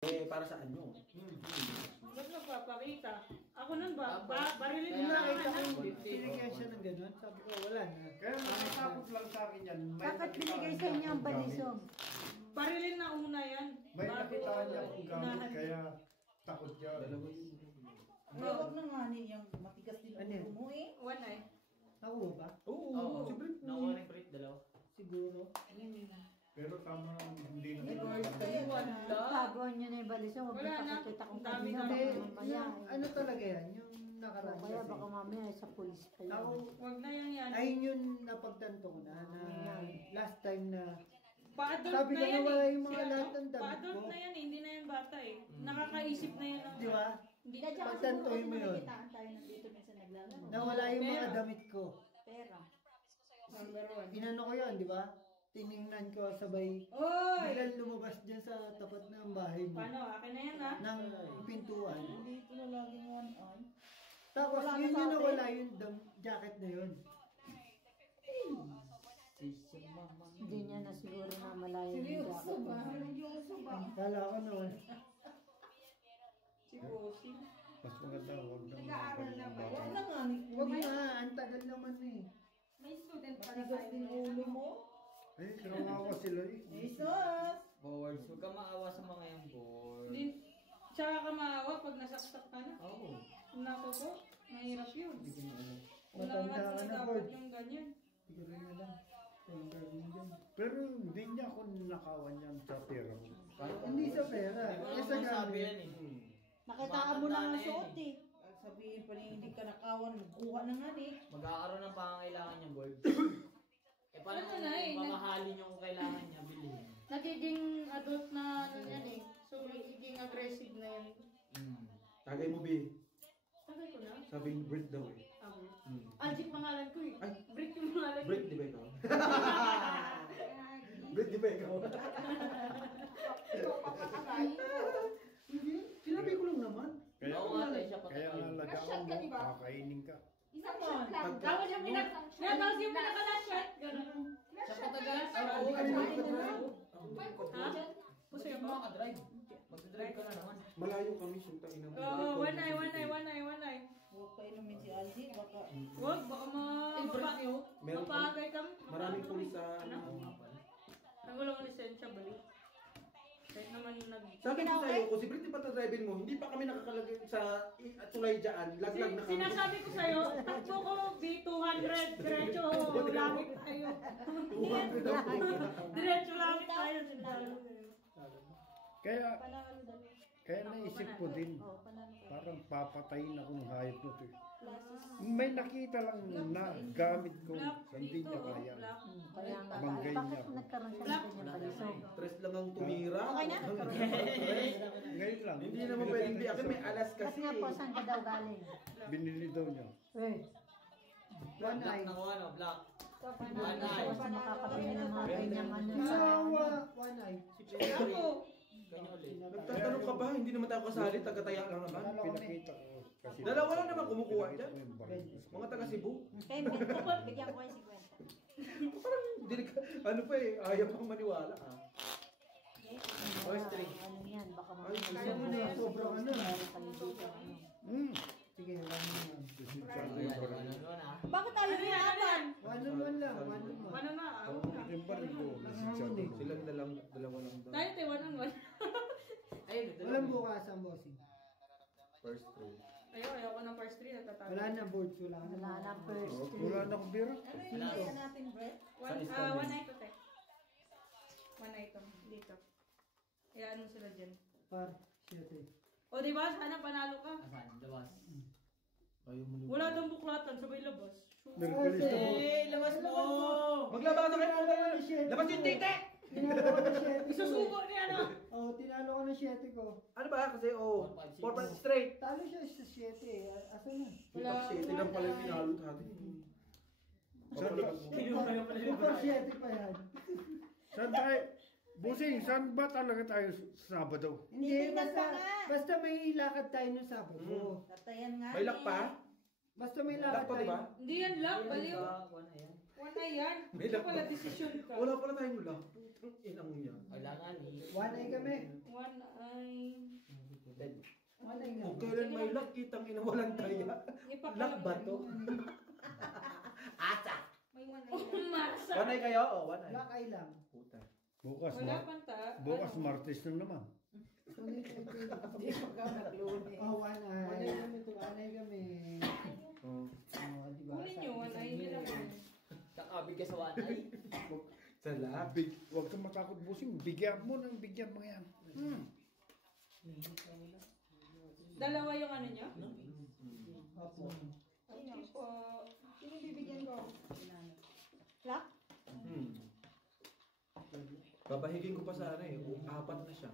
Para saan nyo? Ba't nagpapakita? Ako nun ba? Barilin Yung mo lang nakita anak. ko, binigyan siya ng gano'n. Sabi ko, wala na. Kaya nakatapos lang sa akin yan. Bakit binigay sa inyo ang balisong? Barilin na una yan. May nakita niya kung gamit kaya takot niya. Huwag na nga yung matigas din Ano yan? ang mo eh. One ay. Nakuha ba? Oo. Si Brit. Nakuha ni Brit, dalawa. Siguro. Pero tama lang, hindi na. Wala. Tagoan nyo na yung balisong. Huwag Wala na na. pakikita kung Dami kanina. na. Baka Hindi, mamaya. yung ano talaga yan, yung nakaraan Kaya kasi. baka mamaya sa pulis pa yun. Ako, Wag na yan. ayun yung napagtanto ko na last time na Pa-adult sabi na ko na yan wala eh. yung mga lahat ng damit Pa-adult ko. na yan eh. Hindi na yan bata eh. Nakakaisip na yan. Di ba? Hindi At saka Pagtantuhin siguro mo kasi yun. nakikitaan tayo nandito minsan naglalaro. Nawala yung mga Pera. damit ko. Pera. Number one. Inano ko yun, di ba? Tiningnan ko sabay. Oy! Biglang lumabas dyan sa tapat ng bahay mo. Paano? Akin na yan ha? Ng pintuan. Dito na laging one eye. Tapos Wala na yun sa yung atin. nawala yung jacket na yun. Hindi niya na siguro na malayo yung Seryoso jacket. ba? Seryoso ba? Kala ko naman. Si Bossy. Mas maganda, huwag na Nag-aaral na ba? bata. Huwag na nga. Huwag na, ang tagal naman eh. May student Matigas din ulo mo. Eh, kawawa sila eh. Jesus! Boards, huwag ka maawa sa mga yung board. Hindi. Tsaka ka maawa pag nasaksak ka na. Oo. Nako po. Mahirap yun. Wala Matanda nga ka na, dapat Gord. yung ganyan. Siguro na lang. Yung gagawin dyan. Pero hindi niya ako nakawan yan sa pera ko. Hindi sa pera. Eh sa Sabi yan gamit. eh. Nakitaan mo Matanda na na ang yan suot eh. Sabihin pa rin hindi ka nakawan, kuha na nga eh. Mag-aaroon ng pangangailangan niya, board. Eh, paano Ano na eh, kung mamahalin yung kailangan niya, bilhin. Nagiging adult na ano yan eh. So, nagiging aggressive na yan. Tagay mo, B. Sabi ko na. Sabing Brit daw eh. Ako. Hmm. Aljik pangalan ko eh. Ay. Brick yung pangalan ko. Brit, di ba ikaw? Brit, di ba ikaw? Hindi. Sinabi ko lang naman. Kaya Oo nga, tayo siya kaya patay. nalagaan mo, kakainin ka. Isang shot lang. Tapos yung tapos yung pinaka-shot. Ganun. Siya patagal. Hindi ka rin makakadrive. Ha? Puso Kasi yung mo makadrive. Mag-drive ka na naman. Malayo kami, yung tangina mo. Oh, one eye. Huwag pa inumin si Aldi, baka... Wag, baka Meron mapagay kami. Maraming pulis sa ano. Ang walang lisensya, bali. Kahit naman Sabi ko sa'yo, kung si Brit di patadrivein mo, hindi pa kami nakakalagay sa tulay dyan. Laglag na kami. Sinasabi ko sa'yo, takbo ko B200, diretso langit tayo. 200 daw po. Diretso langit tayo. Kaya naisip ko din, Oh, panalo ko. parang papatayin akong hayop na to eh. May nakita lang na gamit ko, hindi niya kaya. Kaya nga. Banggay Bakit niya ako. nagkaroon siya ng ganyan balisong? Tres lang ang tumira. Okay na? Ngayon lang. Hindi naman pwedeng di. Kasi may alas Kasi kasi. nga po, saan ka daw galing? Binili daw niya. Eh, One Black eye. nakuha no, black. panalo siya kasi makakabili ng mga ganyang ano sa Kawawa. One eye. Si Cherry. Ganyan ulit. Nagtatanong ka ba? Hindi naman tayo kasali. Tagataya lang naman. Pinakita ko kasi. Dalawa lang naman kumukuha Pinakita dyan. ko yung baril. Mga taga Cebu. Kaya bigyan ko yung 50. Parang ano pa eh. Ayaw pang maniwala ah. First three. Ano yan, baka Ay, Kaya mo na yan. Sobrang ano. Hmm. Sige, one on one. Desinsyado Ayan, yung baril. ano na. Bakit tayo nilaban? One on one lang. One on one. Ano na? Yung baril ko, desinsyado yung baril. Silang dalawa lang daw. Tayo tayo, one on one. Ayun, ito Walang lang. bukas ang bossing. First three. Ayaw ko ng first three. Natatalo. Wala na boards. Wala na. Wala na first three. Wala na akong bira. Ano yung kaya natin, Brett? One eye to te. One eye to. Dito. Kaya ano sila dyan. Par. Shit eh. O diba? Sana panalo ka. Asan? Labas. Ayaw mo Wala daw buklatan. Sabay labas. Merkulis ako. Labas mo! Maglaba ka kayo muna! Labas yung tite! Tinalo ko ng 7. Isusubo niya ano? Oh, tinalo ko ng 7 ko. Ano ba? Kasi oh, 4-5-6. 4 straight. Talo siya sa 7 eh. Asan na? Wala. City lang pala yung pinalo natin. Saan ba? Super 7 pa yan. Saan tayo? Busing, saan ba talaga tayo Sabado? Hindi, Titignan pa basta, nga. basta may lakad tayo ng Sabado. Tatayan nga. May lock pa? Basta may Lock lakad pa, tayo. diba? Hindi yan lang. Baliw. Kuha na yan. One eye yan. May Ito lock pala ba? decision ka. Wala pala tayong lock. Putang inang niya. Kailangan One eye kami. One eye. One eye Kung kami. kailan may lock, kitang ina walang taya. Lock ba to? May one eye. Masa. One eye kayo? Oh, one eye. Black eye lang. Puta. Bukas, Wala pang ta. bukas ano? Martes na naman. Sulit ito. Hindi pa ka nagluni. Oh, one eye. One eye kami to. One eye kami. Oh. Oh, di ba? Kunin nyo, one eye nyo lang. kakabig ka sa wanay. Sa lock. Huwag kang matakot busing. Bigyan mo ng bigyan mga yan. Dalawa yung ano nyo? Opo. Okay po. Sino bibigyan ko? Lock? Babahigin ko pa sa ano eh. Apat na siya.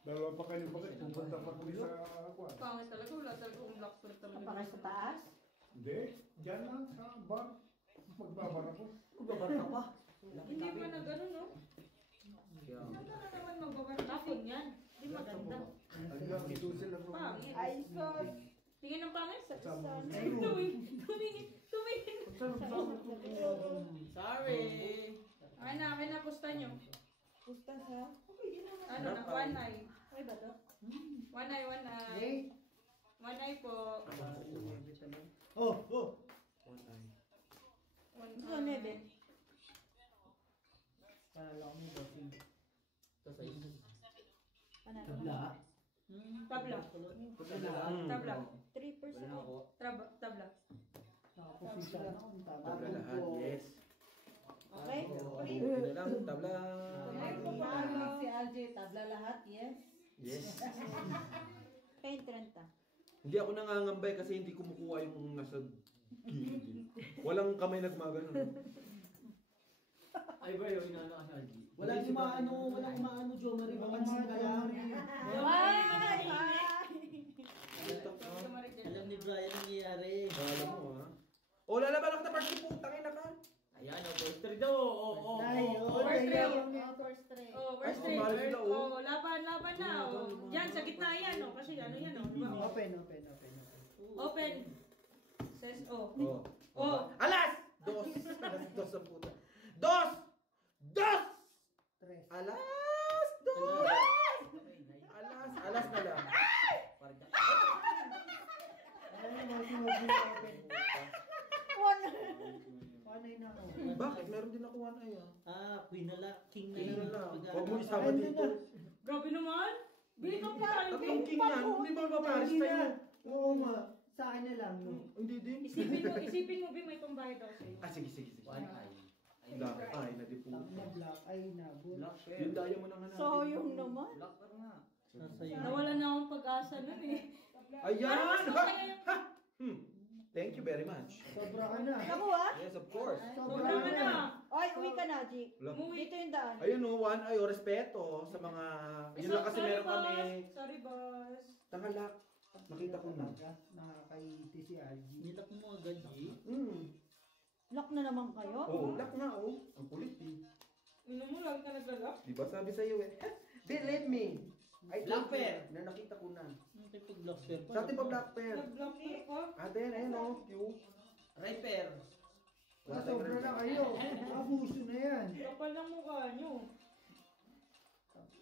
Dalawa pa kayo bakit? Pupunta pa kami sa aqua. Pangit talaga. Wala talaga yung lock pero talaga. Baka sa taas? Hindi. Diyan lang sa bar. Magbabar ako. Babar ka pa. Hindi pa na gano'n, no? Kaya. Ano na naman magbabarapon yan? Hindi maganda. Hanggang itusin lang Pangit. Ay, sos. Tingin ng pangit? Sama. Tumingin. Sorry. Akin na pusta nyo. Pusta sa? Ano na? One eye. Ay ba to? One eye, one eye. Yay. One eye po. Oh, oh. One eye. One Ano eye. din? Para lang mo bossing. Ito sa isa. Tabla. Tabla. Tabla. 3%. Wala ako. Tabla. Nakaposisyon ako. Tabla lahat. Yes. Okay? Tabla lang. Tabla. Si RJ, tabla lahat, yes? Yes. Kayo 30. Hindi ako nangangambay kasi hindi kumukuha yung nasa gilid. Walang kamay nagmagano. Ay ba yung inaano ka sa LG? Walang umaano, Jo Marie, mapansin ka lang. Alam ni Brian ang nangyayari. Alam mo ha. O lalaban ako na party putang ina ka. Ayan, o, poster daw. Oo. First three. First three. Oh, first Ay, three. sumali sila, oh. Oh, laban na. Oh. Yan, sa gitna yan. Oh. Kasi ano yan. Oh. Diba? Oh. Open. Open. Says oh. Oh. Oh. Alas! Dos! Alas dos sa puta. Dos! Dos! Tres. Alas! Dos! Alas na lang. Ay, open. One eye na ako. Bakit? Meron din ako one eye ah. Queen na lang. King King na lang. Huwag mo isama dito. Grabe naman. Bili ka pa tayo. Tatlong king yan. Hindi ba maparis tayo? Oo nga. Sa akin na lang. No? Hindi din. Isipin mo, Bi, may pambayad ako sa'yo. Ah, sige. One eye. Black eye na di po. Na black eye na. Black Yung daya mo na nga So, yung naman. Black pero nga. Nawala na akong pag-asa nun eh. Ayan! Ha! Thank you very much. Sobra ka na. Nakuha? Yes, of course. Sobra ka na. Oy, uwi ka na, G. Wala. Dito yung daan. Ayun o, one eye o respeto sa mga... Yun lang kasi meron kami. Sorry, boss. Tangalak. Nakita ko na. Nakakaiti si RG. Nilak mo agad, G. Lock na naman kayo? Oo, lock nga oh. Ang kulit eh. Ano mo, lagi ka naglalak? Di ba sabi sa'yo eh? Believe me. I Black told you pair. Na nakita ko na. Pag-black pair Sa ating pa black pair. Nag-block ka pa? Atin, ayun o. Cute. Right pair. Wala tayong Sobra red. na kayo. Abuso na yan. Kapal ng mukha nyo.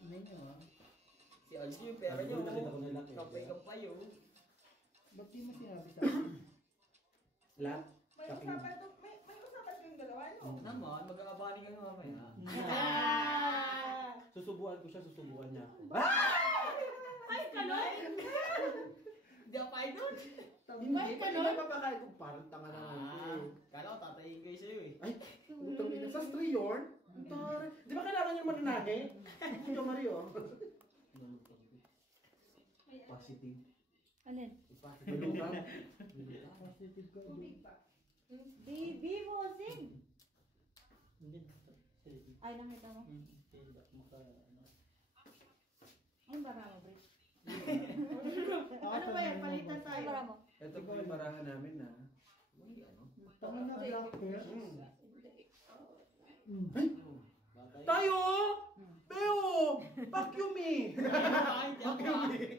Ina nyo ah. Si LG yung pera niya. Nakita ko na lang eh. Kampay yun. Ba't di mo sinabi sa akin? Lahat. May usapan to, may usapan yung dalawa, no? Naman, mag-aabani ka nga mamaya. Susubuan ko siya, susubuan niya ako. Ay, kalon! Hindi ako kayo doon. Hindi pa nila papakain ko. Parang tanga na nga. Kala ko tatayin kayo sa'yo eh. Ay, utang ina. Sa strayon? Di ba kailangan yung mananahe? Ito, Mario. Positive. Alin? Malutang. Positive ka. Baby mo, sing. Hindi. Ay, nakita mo. Ay, bara mo, Brit. Ano ba yan? Palitan tayo. Bara mo. Ito po yung barahan namin na. Tama na black pair. Tayo! Beo! Fuck you me!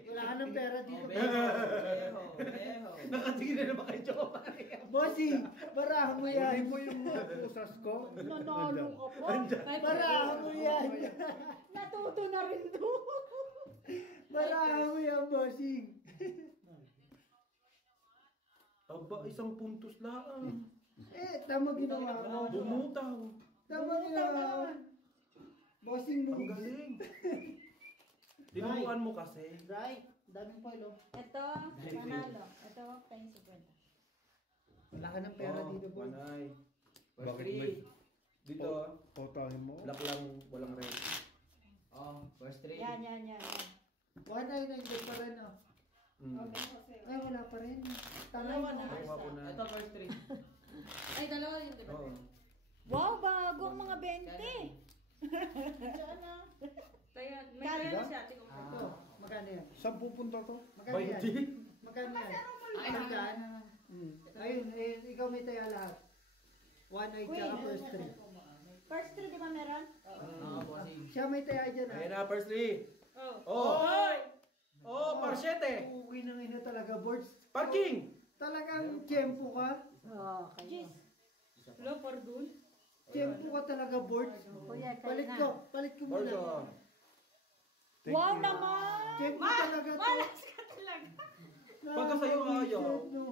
Wala ka ng pera dito. Beho. Nakatingin na naman kayo, Joe. Bossing, barahan mo Huli yan. mo yung mga pusas ko. Nanalo ka pa. Barahan mo yan. Natuto na rin to. Barahan mo yan, bossing. Aba, isang puntos lang. Tama ginawa mo. Bumutaw. Tama ginawa mo. Bossing mo. Ang galing. Tinuruan mo kasi. Right. Daming foil, oh. Ito, panalo. Ito, 10-50. Wala ka ng pera dito, boy. Manay. Bakit may Dito, pautahin mo? black lang, walang red. Oh, first three. Yan. One eye, nandiyan pa rin, oh. Okay, Jose. Ay, wala pa rin. Dalawa na. Nakuha ko na. Ito, first three. Ay, dalawa yung diba? Oo. Wow, bago ang mga 20. Saan na? Tayo, may Kala tayo ba? na si ate ko. Ito, magkano yan? Saan pupunta to? Magkano yan? 20. Magkano yan? Tandaan? Ayun, ikaw may taya lahat. One eye tsaka first three. First 3, di ba meron? Ah, bossing. Siya may taya dyan, Ayan ah. na, first three. Oh. Oh! Oh, parsyete! Uwi ng ina talaga, boards. Parking! Talagang tiyempo ka. Okay. Low for goal. Tiyempo ka talaga, boards. Kuya, kayo Palit na. ko. Palit ko muna. Orzo. Thank Wow you. naman! Tiyempo talaga to. Malas ka talaga. Pagka sa'yo ayaw. No.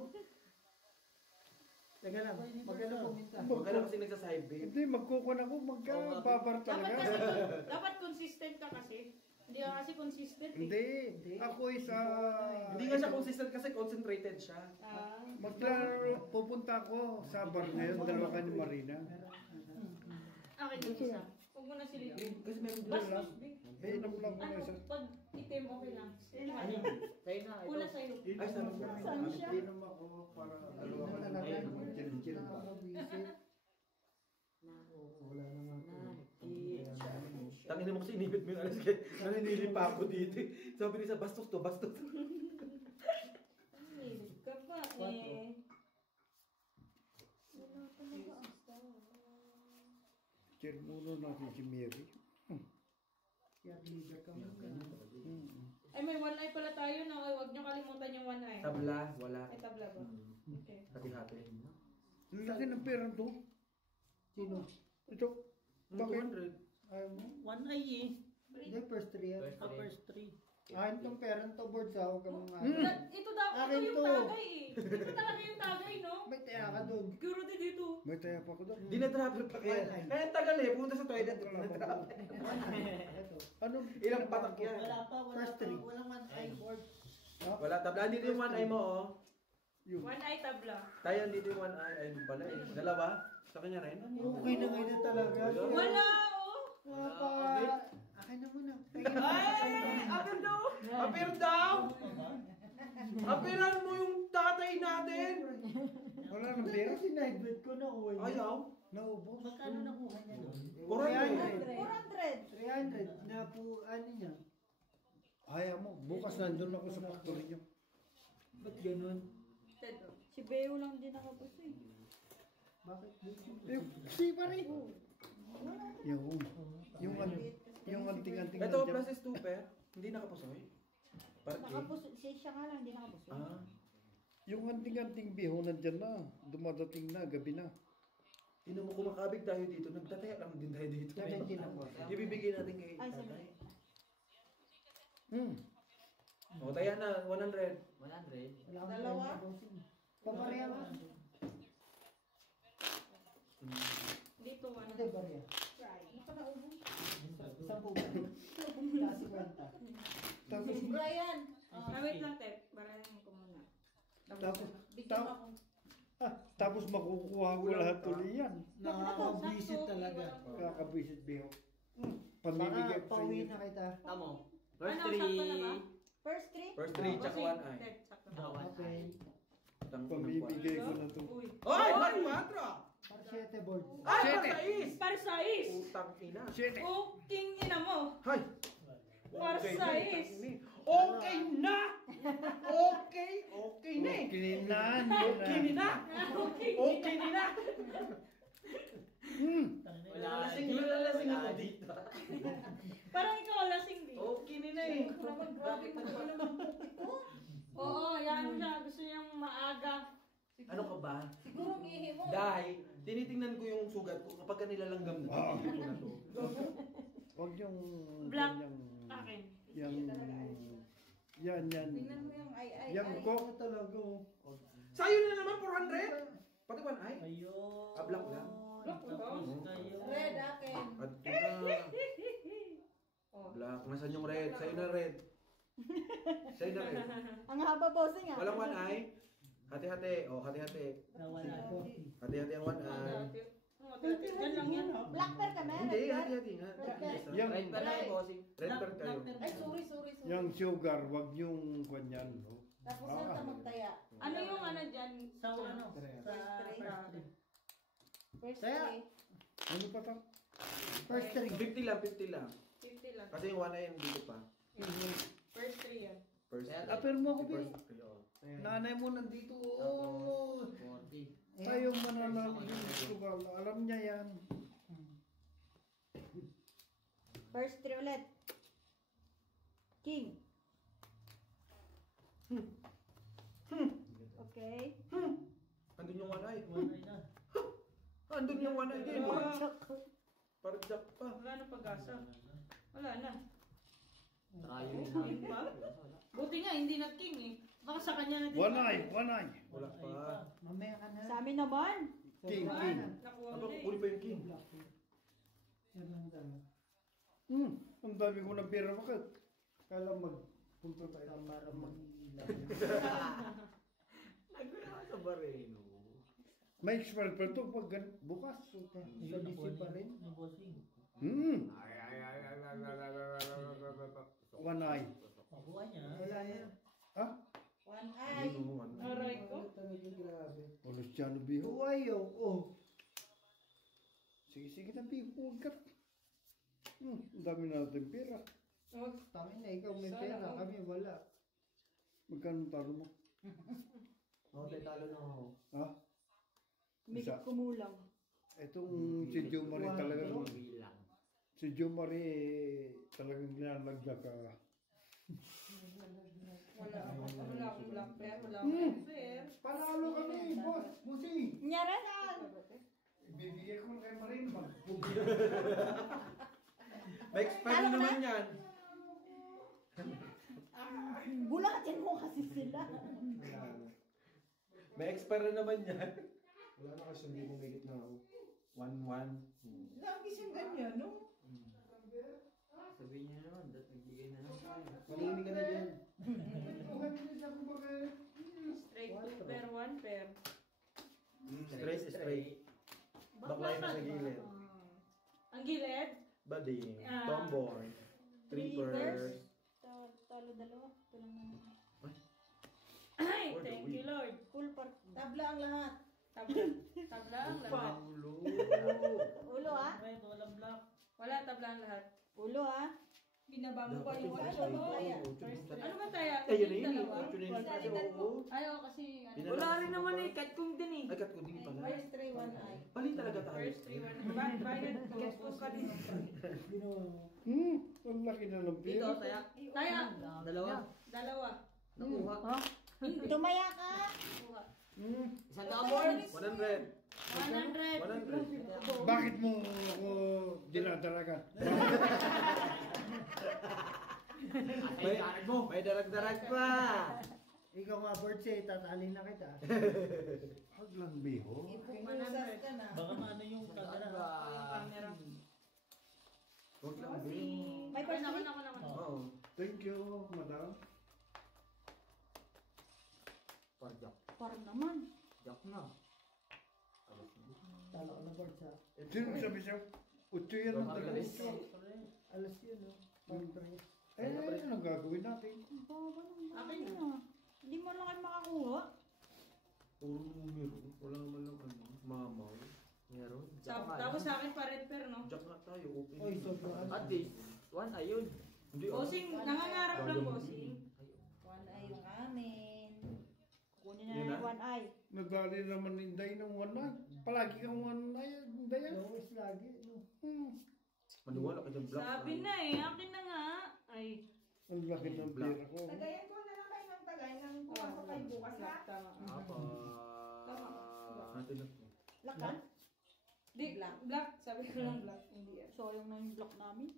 Teka lang, magkano puminta? Huwag ka na kasi nagsa-side babe. Hindi, magkukun ako, magkababar Dapat talaga. kasi, dapat consistent ka kasi. Hindi ka kasi consistent eh. Hindi, ako isa... Hindi nga siya consistent kasi concentrated siya. Ah. Maglaro, pupunta ako sa bar ngayon, dalawa ka ni Marina. Akin yung isa. Huwag mo na silipin. Kasi meron din Bastos, lang. Vic. Inom lang ako Ano, isa. pag itim, okay lang. Sa'yo na, ito. Pula sa'yo. Ay, sabi ko. Saan siya? Inom ako para dalawa ka ni Talaga. Marina. Chill-chill pa. Nakakabisit. Wala naman. Tangin mo kasi inibit mo yung alas kaya naninili pa ako dito. Sabi niya, bastos to, bastos. Hilig ka pa eh. Chill muna natin si Mary. Kaya leader ka muna. Ay, may one eye pala tayo na. Huwag niyo kalimutan yung one eye. Tabla, wala. Ay, tabla ba? Okay. Hati-hati. Ang laki ng pera to. Sino? Ito, bakit? 200. Ayaw mo? One eye eh. Hindi, first three yan. First three. First three. Itong pera to, boards, ah. Huwag ka mga Ito daw, Akin ito yung to. tagay eh. Ito talaga yung tagay, no? May taya ka dun. Siguro din dito. May taya pa ako doon. Dinatravel pa kaya. Kaya ang tagal eh, punta sa toilet. Dinatravel. Ito. Ano? Ilang patak yan? Wala pa, First three. walang one eye board. Wala, tabla. Dito yung one eye mo, oh. Yun. One eye tabla. Tayo, dito yung one eye. Ay, pala eh. Dalawa? Sa kanya rin? Okay na ngayon na talaga. Wala, oh. Akin na muna. Ay! Apir daw! Apir daw! Apiran mo yung tatay natin! Wala nang Hindi pera. kasi na-admit ko na uwi. Ayaw? Naubos. Magkano nakuha niya doon? 400. 300 na po, ano niya. Ayaw mo. Bukas nandun ako sa factory niyo. Ba't ganun? Ted, oh. Si Beo lang din nakabas eh. Bakit? Si Mari. Yung anting-anting Ito, nandyan. plus is 2 pair. Hindi nakapusoy. Parang Nakabus, siya nga lang, hindi nakabus. Ah. Yung anting-anting biho nandyan na. Dumadating na, gabi na. Tinan mo kumakabig tayo dito. Nagtataya lang din tayo dito. 70 na po. Ibibigay natin kay Ay, tatay. Hmm. O, taya na. 100. 100. Wala akong Dalawa? pera, bossing. Papareha ka. Dito, one. Hindi, pareha. Nakanaubos. 10 ba? Kasi kwenta. Tapos, Brian! Ah, wait lang, Ted. Barayan ko muna. tapos, Bigyan mo ako. tapos makukuha ko lahat tuloy yan. Nakakabisit talaga. Kakabisit biho. Baka Pamimigay ko sa pauwi inyo. na kita. Tamo. First Ano, sakto na ba? three. First 3? First 3, tsaka 1 eye. Ted, sakto. Ah, one Okay. eye. Pamimigay ko na to. Uy. Ay! 1-4! Parsiete board. Ay! Siyete. Parsais! Parsais! Utang ina. Siyete. Oh, king ina mo. Hay! Parsais! Okay na! Okay! Okay na eh! Kininan. Okay na! Okay na! Wala. Lasing ako dito. Parang ikaw lasing din. Okay na eh. Grabe mo inom ng puti ko. Oo, yan siya. Gusto niyang maaga. Ano ka ba? Siguro ang ihi mo. Dahil, tinitingnan ko yung sugat ko kapag nilalanggam na Ah. ito na to. Huwag yung... Black. Yung, Akin. yan. Tingnan mo yung ay. Yan ko talaga. Sa'yo na naman, 400! Pati 1 ay? Ayun. Black lang. Black ba to? Red akin. At na. Black. Nasaan yung red? Sa'yo na red. Sa'yo na red. Ang haba bossing ah. Walang 1 ay? Hati-hati. O, hati-hati. Nawala ko. Hati-hati ang 1 ay. Yan lang yan. Black pear ka na? Hindi, hati-hati nga. Yung, Red pa tayo, bossing. Red card kayo. Ay, sorry. yung sugar, wag yung kanyan. No? Tapos saan ka magtaya? Ano yung ano dyan? Sa ano? Sa First Taya. three. Ano pa to? First three. 50 lang, 50 lang. 50 lang. Kasi yung 1 ay dito pa. First 3 yan. First. Apir mo ako, First. Bi. Oo. Nanay mo nandito. Oh. 40. Tayo mananalo yung sugar. Alam niya yan. First three ulit. King. Okay. Andun yung 1 ay. Wala na. Andun yung 1 ay din. Wow. Parang jack pa. Wala na pag-asa. Wala na. Tayo King pa? Buti nga, hindi na king eh. Baka sa kanya natin. One eye. Wala pa. Mamaya ka na. Sa amin naman. King. Nakuha Aba, mo na eh. uli pa yung king. Yan lang tayo. Ang dami ko ng pera. Bakit? Kala magpunta tayo. Para mag-ilaw. Nagkaya sa bareno. May expire pa ito pag bukas. Sa busy pa rin. One eye. Makuha niya. Wala na. Ha? One eye. Aray ko. Grabe. O Luciano Biho. Ayaw. Oh. Sige na Biho. Huwag ka. Ang dami natin pera. Tangin na, ikaw may pera. Kami wala. Magkano talo mo? Ako tayo talo na ako. Ha? Kumikit kumulang. Itong si Jo Marie talaga. Bilang. Si Jo Marie talagang ginalaglag ka. Wala akong black pair. Wala akong fair. Panalo kami, boss. Musi. Nyarasan! Ibibigay ko kay Marie. May expire na naman yan. Bulatin mo kasi sila. May expire na naman yan. Wala na kasi hindi mo higit na ako. 1-1. Lagi siyang ganyan, no? Sabihin niya naman, dahil nagbigay na lang tayo. Malini ka na dyan. Straight 2 pair, 1 pair. Straight. Baklay na sa gilid. Ang gilid? Bading. Ah. Tomboy. Trippers. Talo dalawa. Ito lang naman. Ay, thank you Lord. Full part. Tabla ang lahat. Tabla ang lahat. Paulo. Ulo ah. Red, walang black. Wala tabla ang lahat. Ulo ah. Binaba mo pa yung Dapat ano yung Taya. Ano ba tayo? Eh, yun na yun. Dalawa? Actually, kasi oo. Ay, oo, kasi ano. Binala Wala rin naman eh, kat kong din eh. Ay, kat ko din pala. First three, one eye. Bali talaga tayo. First 3, 1. Bayad ko. Ka din. Ang laki na ng pera. Ikaw, taya. Taya. Dalawa. Dalawa. Nakuha. Tumaya ka. Kuha. Isang kabon. 100. 100. 100. Bakit mo ako dinadaragan? May darag-darag pa. Ikaw nga, Bortse, tatalin na kita. Huwag lang Biho. Ipupusas ka na. Baka maano yung camera. Yung camera. Huwag lang din. May first three. Nako. Oo. Thank you, madam. Parjak. Parang naman. Jak na. Talo ka na, Bortse. Sino sabi siya? Utyo yan ng Mga talaga. galis. Alas yun, no? Pag-press. Anong gagawin natin? Ang baba ng Akin bahay ah. Hindi mo lang kayo makakuha. Puro numero. Wala naman lang ano. Mamaw. Meron. Tapos sa akin pa red pair, no? Jack nga tayo. Open. Oy, sobrang. At least, one ayun. Hindi. Bossing, nangangarap lang bossing. One eye yung amin. Kunin na Yun ng na? one eye. Nadali naman ni Inday ng one eye. Palagi kang one eye, Inday. Lowest lagi, no? Maniwala ka dyan, black. Sabi na eh, akin na nga. Ay, Ang laki ng pera ko. Tagayan ko na lang kayo ng tagay ng kuha ko kayo bukas ha. tama. Apat. Tinat mo. Lakan? Di, black. Sabi ko lang black. Hindi yan. Sayang na yung block namin.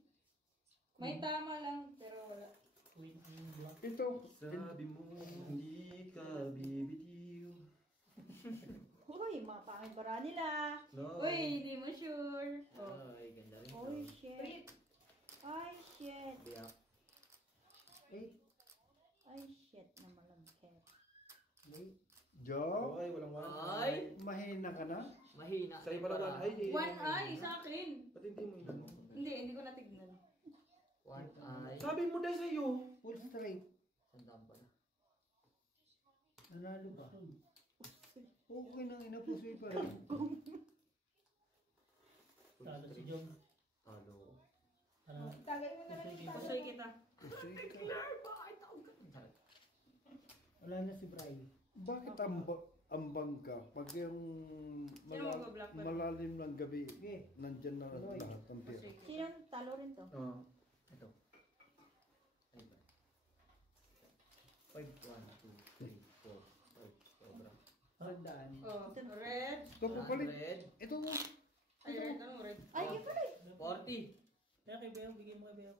May tama lang, pero wala. Ito. Sabi mo, hindi ka bibitiw. Uy, mga pangit bara nila. No. Uy, hindi mo sure. Oh. Ay, ganda rin. Uy, shit. Ay, shit. Biyak. 8. Ay, shit na malangkit. Jo, Okay, walang one. Ay! mahina ka na? Mahina. Sa'yo pala one eye. eh. One eye sa akin. Ba't hindi mo inano? Hindi ko natignan. One eye. Sabi mo dahil sa'yo. Full straight. Sandaan pala. Nanalo ka. Okay nang inapusoy pa rin. Talo si Jom. Talo. Tagay mo na lang yung Pusoy kita. Wala na si Brian. Bakit ambang ka? Pag yung Sino mag-block pa? malalim ng gabi, Okay. nandyan na Roy. lahat ng pera. Pusoy kita. Sino talo rin to? Oo. Ito. Ay ba? 5, 1, 2, 3, 4, 5. Sobra. Sandaan. Oh, red. Ito papalit. 100. Ito. Ay, red. Ano red? Ay, yun pala. 40. Kaya kay Beo, bigyan mo kay Beo.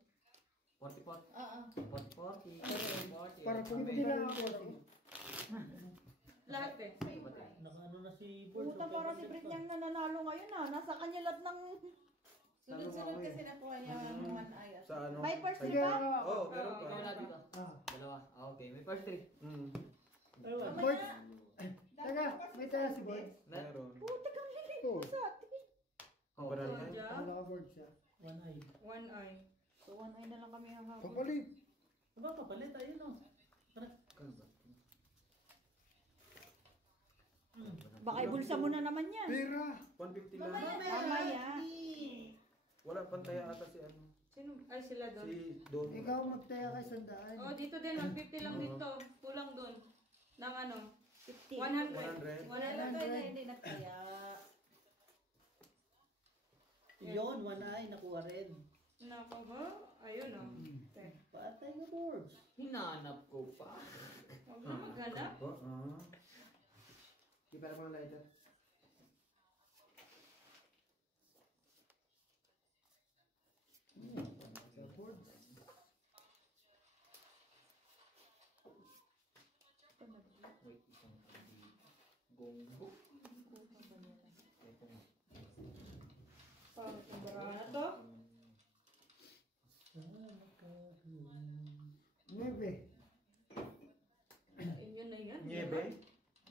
40, 40. Oo. 40, 40. 40. Para kung Hindi lang ako. Lahat eh. Naka-ano na si Bird. Puta, parang si Brit niyang nananalo ngayon ah. Nasa kanya lahat ng Sunod-sunod kasi nakuha niya ang one eye. Sa ano? Vipers, Sa- di ba? Oo, meron pa. Ikaw na dito. Ah. Dalawa. Ah, okay. May first 3. Ewan. Bird. Teka, may tayo si Bird. Meron. Puta kang hilig Oh. mo sa atin. Oh, meron. Oh, Jack. Naka-board siya. One eye. One eye. So, one eye na lang kami ang hapon. Papalit. Aba, kapalit. Ayun o. Kano ba? Baka ibulsa mo na naman yan. Pera. 150 lang. Mamaya. Wala pantaya ata si ano. Sino? Ay, sila doon. Si Don. Ikaw magtaya kay sandaan. Oh, dito din. 150 lang dito. Kulang doon. Nang ano? 50. 100. 100. Wala lang to na hindi nagkaya. Yun, one eye. Nakuha rin. Nako ba? Ayun oh. Okay. Patay na boards. Hinanap ko pa. Huwag na maghanap. Ba? Ah. Di pa naman lighter. Sa board. Wait, isang gonggo. Ito nga. Pangit yung bara na to. Niebe. Yun na yan. Niebe?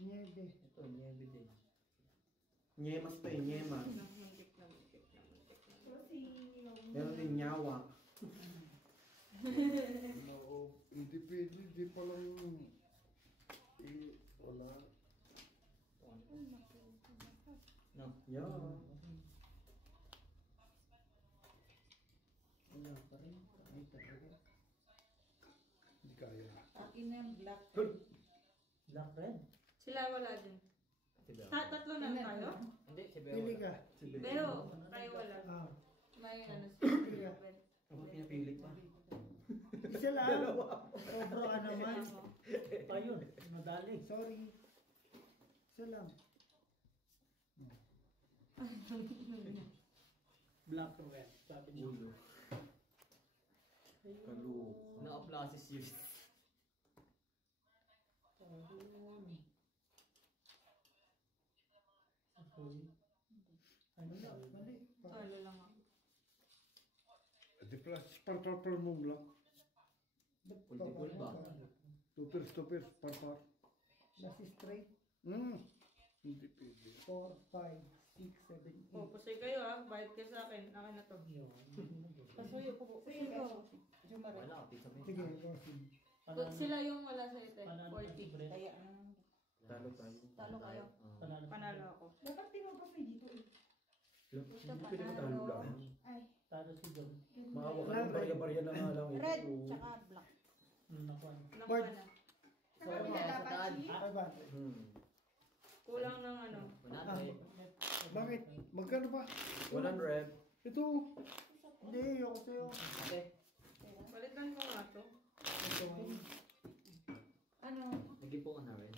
Niebe. Ito, niebe din. Nyemas to eh, nyema. Muntik na, muntik na, muntik na. Meron din nyawa. Hindi pwede, hindi pa lang wala. No. Yeah. Wala pa rin. Ay, talaga. Hindi kaya. Akin na yung black. Black red. Sila wala din. Si Beo. Tatlo na tayo? Hindi, si Beo. Pili ka. Si Ben. Pero, kayo wala. Ah. May ano Pili ka. Ako pinapili pa. Isa lang. Sobro ka naman. Ayun, madali. Sorry. Isa lang. Black red. Sabi niyo. Ulo. Kalu. Na-applauses yun. Ayun. Okay. Ano na? Mali. Ano lang ako. Di plus, par mo lang. Multiple ba? Tupers, par. Nasi straight. Hindi pwede. 4, 5, 6, 7, 8. Oh, pasay kayo ah. Bayad kayo sa akin. Akin na to. Yun. Pasuyo ko po. Pasuyo. Jumare. Wala, pizza mo. Sige, Rosin. Sila yung wala sa ito. Panalo 40. Red. Kaya na. Talo tayo. Talo kayo. Panalo. Panalo ako. Dapat tinutupay dito eh. Hindi pwede matalo lang. Ay. Talo si John. Maawa ka ng barya-barya na nga lang. Red, Ito. tsaka black. Nakuha. Nakuha na. So, sa taan. Advantage. Kulang ng ano. 100. Bakit? Magkano ba? 100. Ito. Hindi, ayoko sa'yo. Okay. Balikan ko nga to. Ito. Ano? Nag-ipo ka na rin.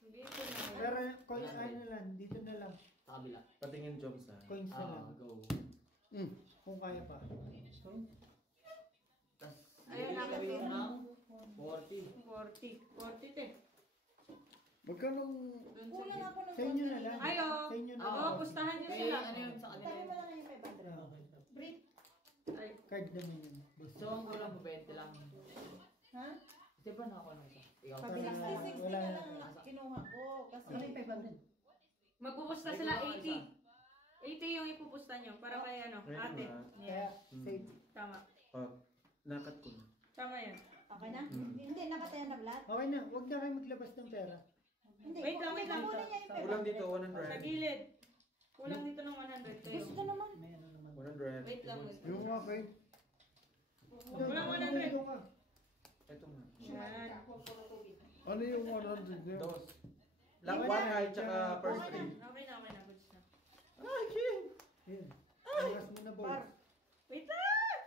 Hindi ko na. Pero coins ano na lang, dito na lang. Sa kabila. Patingin jobs ha. Coins na lang. Go. Kung kaya pa. Tas, Ayun, gawin mo nakatin. ng 40. 40. 40 te. Magkano? Kulang ako ng Sa inyo na lang. Ayo. Sa inyo na Oo, lang. pustahan niyo Eh, sila. ano yun sa kanila Tabi yun? mo lang yung 500. Okay. Brick. Ay, Card naman yun. Gusto ko lang po 20 lang. Ha? Di ba na ako ng isa? Ikaw. Para 60 wala na na. lang kinuha ko. Kasi Ano yung 500? magpupusta sila 80. 80 yung ipupusta niyo para kay ano, ate. Kaya, save. Tama. Nakat ko na. Tama yan. okay na? Hindi, nakataya na lahat. Okay na, huwag na kayo maglabas ng pera. Hindi, Wait lang, wait lang. kukunin niya yung Kulang 500. dito, Sa 100. gilid. Kulang dito ng 100 kayo. Gusto naman. May ano naman. 100. Wait lang, wait lang. Yung nga kay... Kulang 100. Ito ka. Ito nga. Yan. Ano yung 100 niya? Dos. Lang one high tsaka first Okay three. na, okay na, okay na. Goods na. Yun. Angas mo na, boys. Wait lang!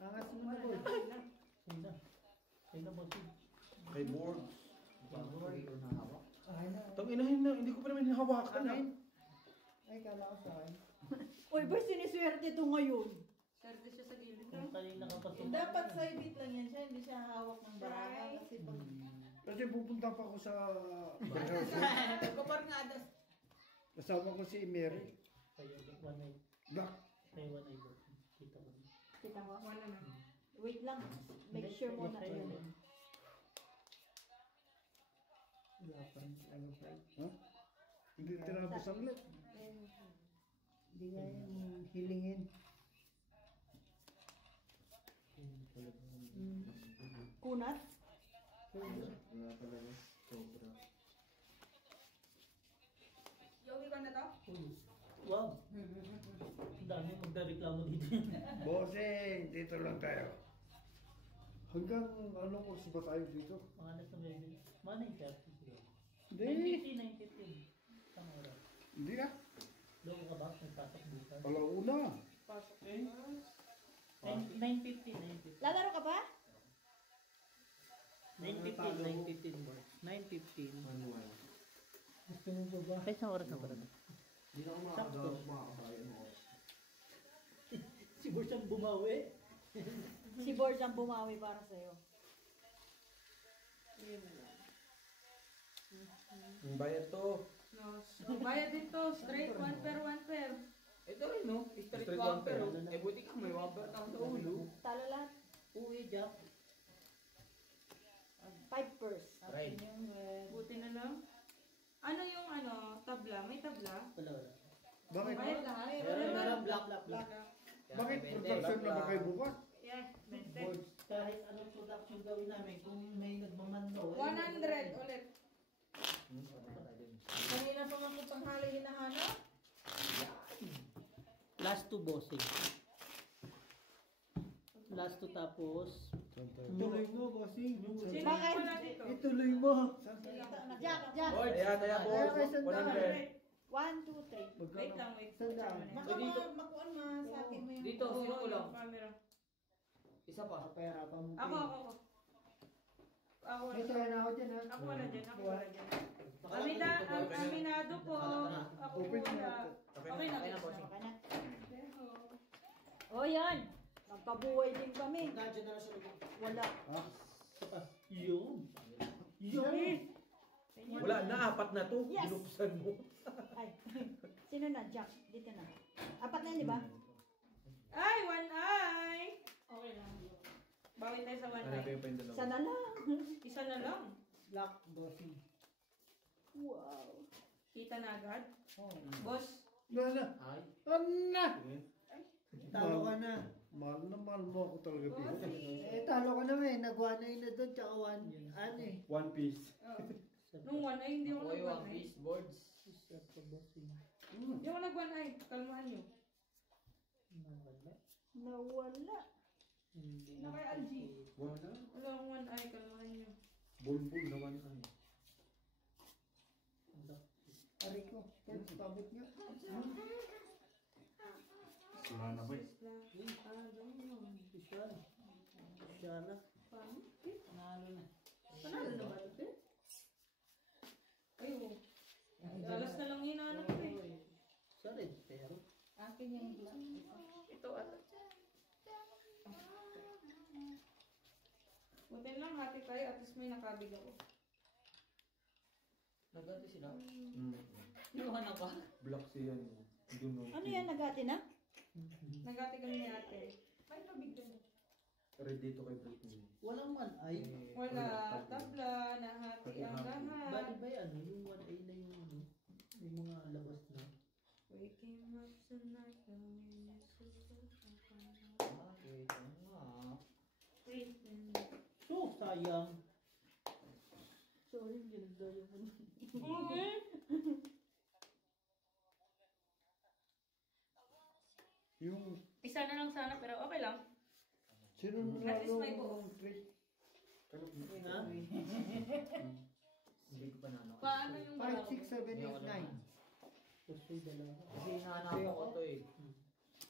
Angas mo na, Wala boys. na, wait lang. Sa'yo na, bossing. Kay board. Hindi ko na hawak. Ay na. Tang inahin na, hindi ko pa naman hinahawakan na. Ay, kala ko sa akin. Uy, boy, siniswerte ito ngayon. Swerte siya sa gilid. Kung kanina ka pa Dapat sa ibit lang yan siya, hindi siya hawak ng baraka. Kasi pag Kasi pupunta pa ako sa... Kapar nga das. Kasama ko si Mary. Sa'yo, 1-9. Black. Sa'yo, 1-9 bossing. Kita ko. kita mo. Wala na. Wait lang. Make sure muna. Sa'yo, Wala pa rin. Ano pa rin. Ha? Hindi tinapos ang lit. Hindi nga yung hilingin. Kunat. Wala talaga. Sobra. Yogi ka na to? Uy. Wow. Ang dami magdareklamo dito. Bossing, dito lang tayo. Hanggang anong oras ba tayo dito? Mga nasa level. Mga 9:30 siguro. Hindi. 9:50. Isang oras. Hindi na. Loko ka ba? Nagpasok bukas. Alauna. Pasok. 9:50. Lalaro ka pa? 9:15 boss. 9:15. Manual. Gusto mo ba ba? Ay, isang oras na pala. Hindi na ako makakabaya ng oras. Si Boss ang bumawi. Si Borj ang bumawi para sa'yo. Yung bayad to. No, so, bayad dito. Straight, 1 pair, 1 pair. Ito rin no. Street Street bumper. bumper. Eh buti ka may bumper tao sa ulo. Talo lahat. Uwi, Jack. 5 purse. Right. Buti na lang. Ano yung ano, tabla? May tabla? Wala. Bakit? Bayad lahat? Meron black. Bakit production na ba kayo bukas? Yeah, 20. Boss, kahit anong production gawin namin, kung may nagmamando. 100 ulit. Kanina pa nga kung panghali hinahanap. Last two bossing. Last two tapos. Ituloy mo, bossing. Sino Bakit? wala dito? Ituloy mo. Jack, Jack. Ayan, ayan, boss. 100. 1, 2, 3. Wait lang, wait. Sandaan. Baka makuan ma sa akin mo yung... Dito, sino ko lang? Camera. Isa pa. Pera pa mo. Ako. Ako. May tira na ako dyan ha. Ako wala dyan, ako wala dyan. Nakalagay dito, boss. Aminado po. Ako Open wala. na. Okay na, Okay na, boss. bossing. Okay na. Pero, O yan. Nagkabuhay din kami. Nandiyan na lang siya. Wala. Yun. Wala na, apat na to. Yes. Binuksan mo. Ay. Sino na? Jack. Dito na. Apat na yun, di ba? Ay, one eye! Okay lang. Bawin tayo sa one eye. Hanapin pa yung dalawa. Isa na lang. Isa na lang. Black, bossing. Wow. Kita na agad. Oh. Boss, Wala. Ay. Ano? Talo ka na. Mahal na mahal mo ako talaga, Biho. Eh, talo ka na eh. Nag-1 na doon, tsaka 1. Ano eh. One piece. nung one eye, hindi ako Okay, nag-one one eye. piece boards. Isa pa bossing. Hindi ako nag-one eye. Kalmahan nyo. Nawala. Nawala. Hindi. Na kay Algie. Wala. Wala akong one eye. Kalmahan nyo. Bulbul na one eye. Aray ko. Pwede, pabot niya. Sira na ba eh? Siyala. Panalo na. Panalo na ba ito? Ay, oh. Akin yung black. Ito ata. Buti lang, hati tayo. At least may nakabig ako. Nagati sila. Mm. Nakuha na pa. Black siya. Ano yan, nagati na? Nagati kami ni ate. May pabig din. Ready dito kay Britney. Walang man ay. Wala tabla, nahati ang Bali lahat. ba yan? Yung 1A na yung ano? Yung mga labas na. Waking up tonight, Wait, ano nga. So, sayang. Sorry, ginagdaya mo. Yung Isa na lang sana, pero okay lang. sino At least may nanalo buo. ng treat? Ha? Hindi ko pa nano. Paano yung 5, 6, 7, Hindi ako 8, 9. naman. Kasi dalawa. Kasi hinahanap ko to eh.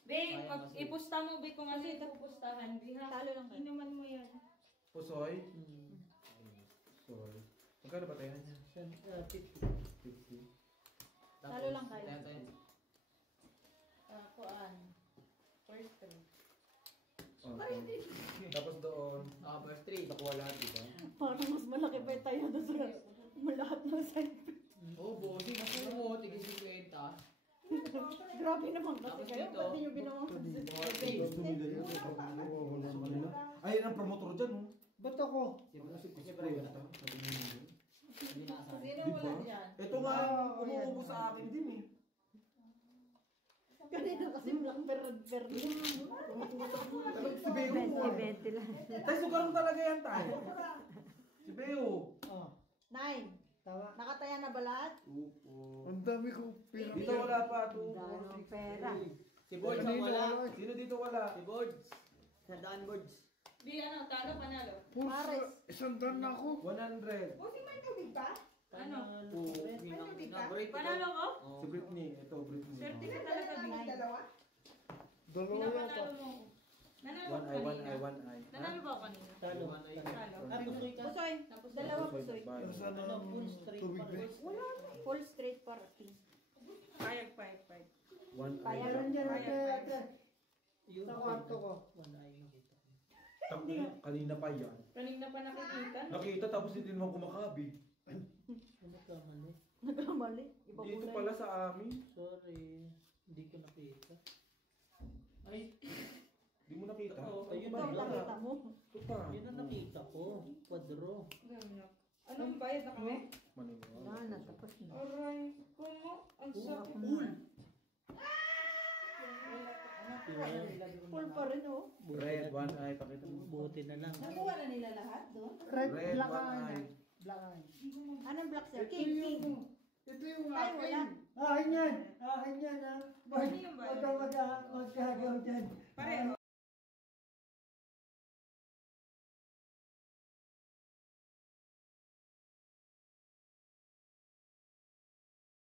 Bing, ipusta mo, Bing, kung ano yung pupustahan. Bing, ha? Talo lang kayo. Inuman mo yan. Pusoy? Hmm. Pusoy. Magkano ba tayo niya? 50. 50. Talo lang kayo. Kuan. First three. Okay. Tapos doon, First 3. nakuha lahat, diba? Parang mas malaki pa yung tayo doon sa lahat ng side. Oo, bossing. Nakuha mo. Tigil 50. Grabe naman kasi Tapos kayo. dito. Ba't di nyo binawang Gusto nila yun. Nawawala sa kanila. Ayun ang promotor dyan, oh. Ba't ako? Siyempre yun. Hindi na asahan. Sino Di wala ba? dyan? Ito nga, umuubo sa akin din eh. Kanina kasi black per Si Beo. Tay, sugarong talaga yan tayo. Si Beo. Oh, 9. tawa. Nakataya na ba lahat? Upo. Ang dami ko pera. Dito wala pa. 2, Daming 4, 6, pera. Si Boards ang wala. Sino dito wala? Si Boards. Sa daan Boards. Bing, ano, talo, panalo. Pares. Isang daan na ako. 100. Bossing, may tubig ba? Ano? Panalo Panalo ko? Si Britney. Ito, Britney. Swerte ka Dala talaga, namin Bing. dalawa? Dalawa Pinapanalo yata. mo ako. Nanalo One ko eye, one kanina. eye, one eye. Nanalo ba ako kanina? Talo. Talo. Pusoy ka. Pusoy. Tapos Dalawa Pusoy, pusoy. bye. Pero sana Ano, ang full straight tubig pa ba? rin. Full straight parking. Payag, payag, payag. One eye. Kaya Meron dyan ate, Kaya. ate. Yung sa kwarto ko. Wala yung nakita ko. Kanina pa yan. Kanina pa nakikita. Nakita tapos hindi naman kumakabig. Ano ka man eh? Nagkamali. Iba Dito kulay. pala sa amin. Sorry. Hindi ko nakita. Ay, Di mo nakita. Oo, ayun Ito na ang lang. nakita mo. Ito pa. Yun ang nakita ko. Kwadro. Ganyan. Anong bayad na kami? Maniwala. Wala na, tapos na. Aray, kumo. Ang sakit. Full pa rin oh. Red, one eye. Pakita mo. Buti na lang. Nakuha na nila lahat doon? Red, Red, black one eye. eye. Black eye. Anong black sir? King. Ito yung Ay, wala. Akin yan. Akin yan ha. Ano yung bayad? Magkagaw dyan. Pareho.